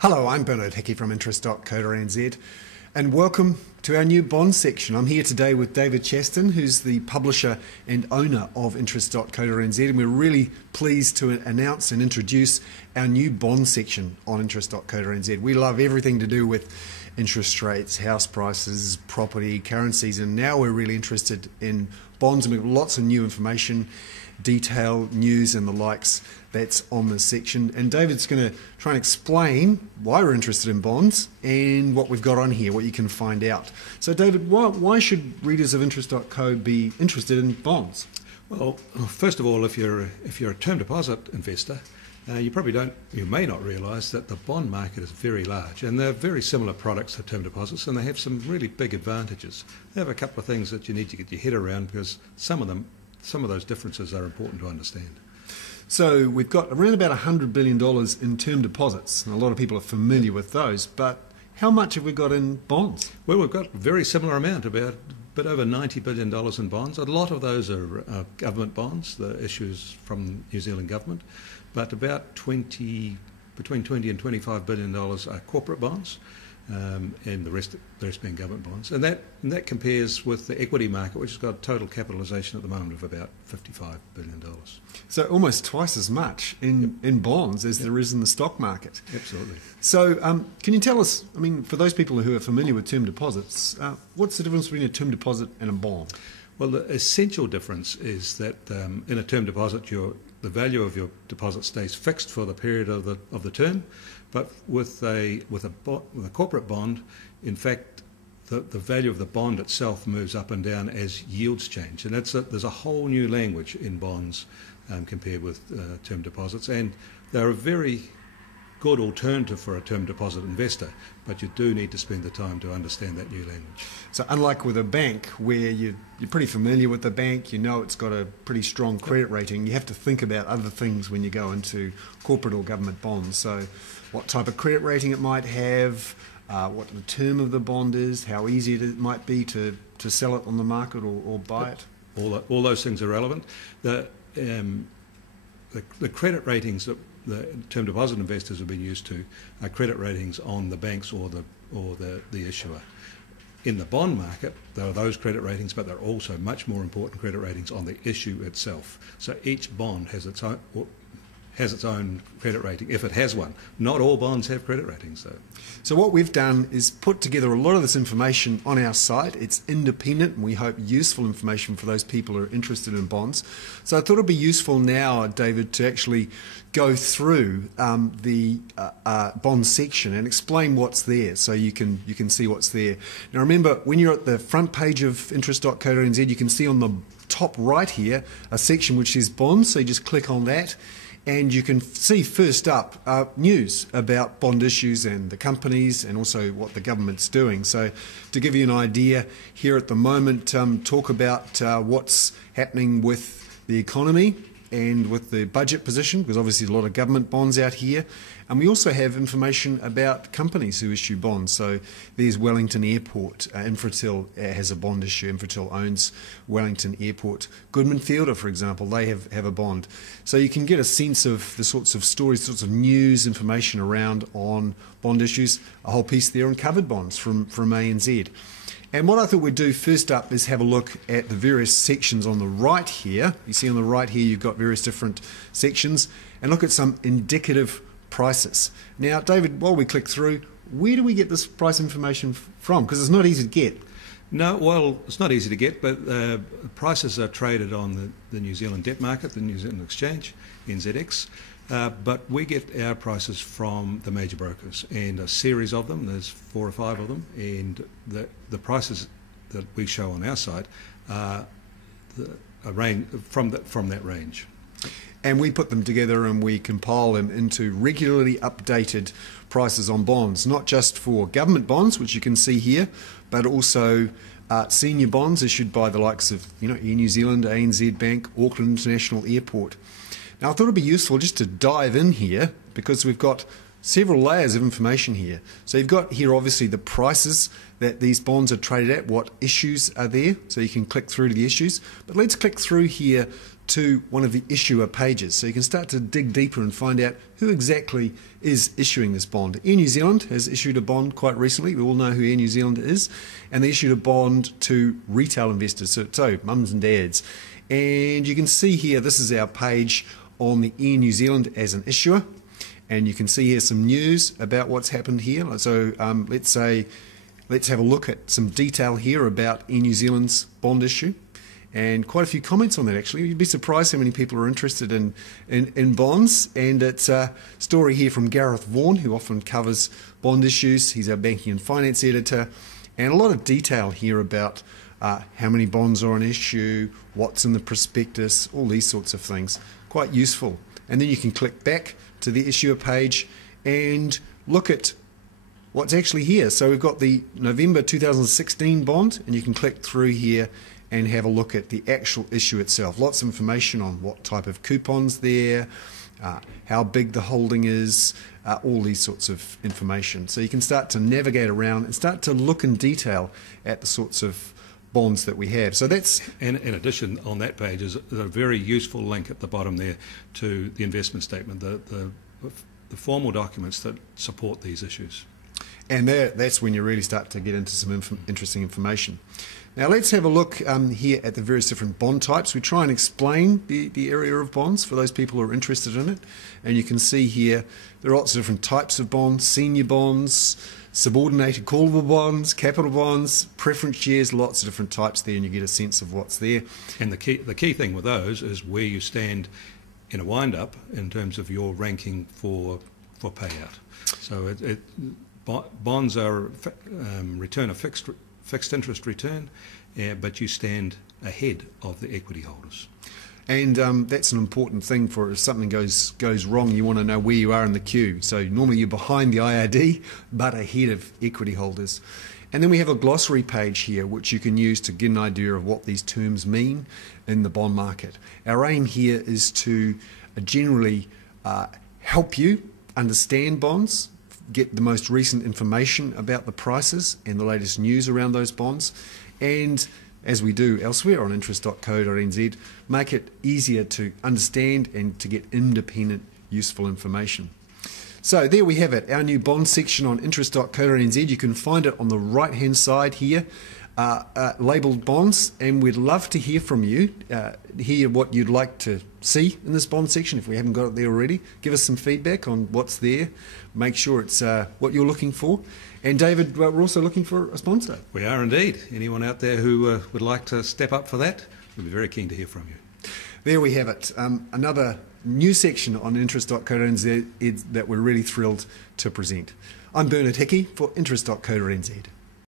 Hello, I'm Bernard Hickey from Interest.co.nz and welcome to our new bond section. I'm here today with David Chaston, who's the publisher and owner of Interest.co.nz, and we're really pleased to announce and introduce our new bond section on Interest.co.nz. We love everything to do with interest rates, house prices, property, currencies, and now we're really interested in bonds, and we've got lots of new information, detail, news and the likes that's on this section. And David's going to try and explain why we're interested in bonds and what we've got on here, what you can find out. So David, why should readers of Interest.co be interested in bonds? Well, first of all, if you're a term deposit investor, you may not realise that the bond market is very large, and they're very similar products to term deposits, and they have some really big advantages. They have a couple of things that you need to get your head around, because some of those differences are important to understand. So we've got around about $100 billion in term deposits, and a lot of people are familiar with those, but how much have we got in bonds? Well, we've got a very similar amount, about a bit over $90 billion in bonds. A lot of those are government bonds, the issues from New Zealand government, but about between $20 and $25 billion are corporate bonds, and the rest being government bonds. And that compares with the equity market, which has got a total capitalisation at the moment of about $55 billion. So almost twice as much in bonds as there is in the stock market. Absolutely. So can you tell us, I mean, for those people who are familiar with term deposits, what's the difference between a term deposit and a bond? Well, the essential difference is that in a term deposit, the value of your deposit stays fixed for the period of the term, but with a corporate bond, in fact, the value of the bond itself moves up and down as yields change, and there's a whole new language in bonds compared with term deposits, and they're a very good alternative for a term deposit investor, but you do need to spend the time to understand that new language. So unlike with a bank, where you're pretty familiar with the bank, you know it's got a pretty strong credit rating, you have to think about other things when you go into corporate or government bonds. So what type of credit rating it might have, what the term of the bond is, how easy it might be to sell it on the market or buy it. All those things are relevant. The credit ratings that the term deposit investors have been used to are credit ratings on the banks or the issuer. In the bond market, there are those credit ratings, but there are also much more important credit ratings on the issue itself. So each bond has its own credit rating, if it has one. Not all bonds have credit ratings, though. So what we've done is put together a lot of this information on our site. It's independent and we hope useful information for those people who are interested in bonds. So I thought it'd be useful now, David, to actually go through the bond section and explain what's there, so you can see what's there. Now remember, when you're at the front page of Interest.co.nz, you can see on the top right here a section which says bonds, so you just click on that. And you can see first up news about bond issues and the companies and also what the government's doing. So to give you an idea, here at the moment, talk about what's happening with the economy and with the budget position, because obviously there's a lot of government bonds out here. And we also have information about companies who issue bonds. So there's Wellington Airport. Infratil has a bond issue. Infratil owns Wellington Airport. Goodman Fielder, for example, they have a bond. So you can get a sense of the sorts of stories, sorts of news, information around on bond issues. A whole piece there on covered bonds from ANZ. And what I thought we'd do first up is have a look at the various sections on the right here. You see on the right here you've got various different sections, and look at some indicative prices. Now, David, while we click through, where do we get this price information from? Because it's not easy to get. No, well, it's not easy to get, but prices are traded on the New Zealand debt market, the New Zealand Exchange, NZX. But we get our prices from the major brokers, and a series of them. There's 4 or 5 of them, and the prices that we show on our site are a range from that range. And we put them together and we compile them into regularly updated prices on bonds, not just for government bonds, which you can see here, but also senior bonds issued by the likes of Air New Zealand, ANZ Bank, Auckland International Airport. Now I thought it'd be useful just to dive in here, because we've got several layers of information here. So you've got here obviously the prices that these bonds are traded at, what issues are there, so you can click through to the issues. But let's click through here to one of the issuer pages. So you can start to dig deeper and find out who exactly is issuing this bond. Air New Zealand has issued a bond quite recently. We all know who Air New Zealand is. And they issued a bond to retail investors, so mums and dads. And you can see here, this is our page on the Air New Zealand as an issuer. And you can see here some news about what's happened here. So let's have a look at some detail here about Air New Zealand's bond issue. And quite a few comments on that, actually. You'd be surprised how many people are interested in bonds. And it's a story here from Gareth Vaughan, who often covers bond issues. He's our banking and finance editor. And a lot of detail here about how many bonds are on issue, what's in the prospectus, all these sorts of things. Quite useful. And then you can click back to the issuer page and look at what's actually here. So we've got the November 2016 bond, and you can click through here and have a look at the actual issue itself. Lots of information on what type of coupons there, how big the holding is, all these sorts of information. So you can start to navigate around and start to look in detail at the sorts of bonds that we have. So that's... And in addition, on that page is a very useful link at the bottom there to the investment statement, the formal documents that support these issues. And that's when you really start to get into some interesting information. Now let's have a look here at the various different bond types. We try and explain the area of bonds for those people who are interested in it. And you can see here there are lots of different types of bonds: senior bonds, subordinated callable bonds, capital bonds, preference shares, lots of different types there, and you get a sense of what's there. And the key thing with those is where you stand in a wind-up in terms of your ranking for payout. So bonds are return a fixed interest return, but you stand ahead of the equity holders. And that's an important thing for if something goes wrong, you want to know where you are in the queue. So normally you're behind the IRD, but ahead of equity holders. And then we have a glossary page here, which you can use to get an idea of what these terms mean in the bond market. Our aim here is to generally help you understand bonds, get the most recent information about the prices and the latest news around those bonds, and as we do elsewhere on interest.co.nz, make it easier to understand and to get independent, useful information. So there we have it, our new bond section on interest.co.nz. You can find it on the right-hand side here, labelled bonds, and we'd love to hear from you, hear what you'd like to see in this bond section. If we haven't got it there already, give us some feedback on what's there. Make sure it's what you're looking for. And David, we're also looking for a sponsor. We are indeed. Anyone out there who would like to step up for that, we'd be very keen to hear from you. There we have it. Another new section on interest.co.nz that we're really thrilled to present. I'm Bernard Hickey for interest.co.nz.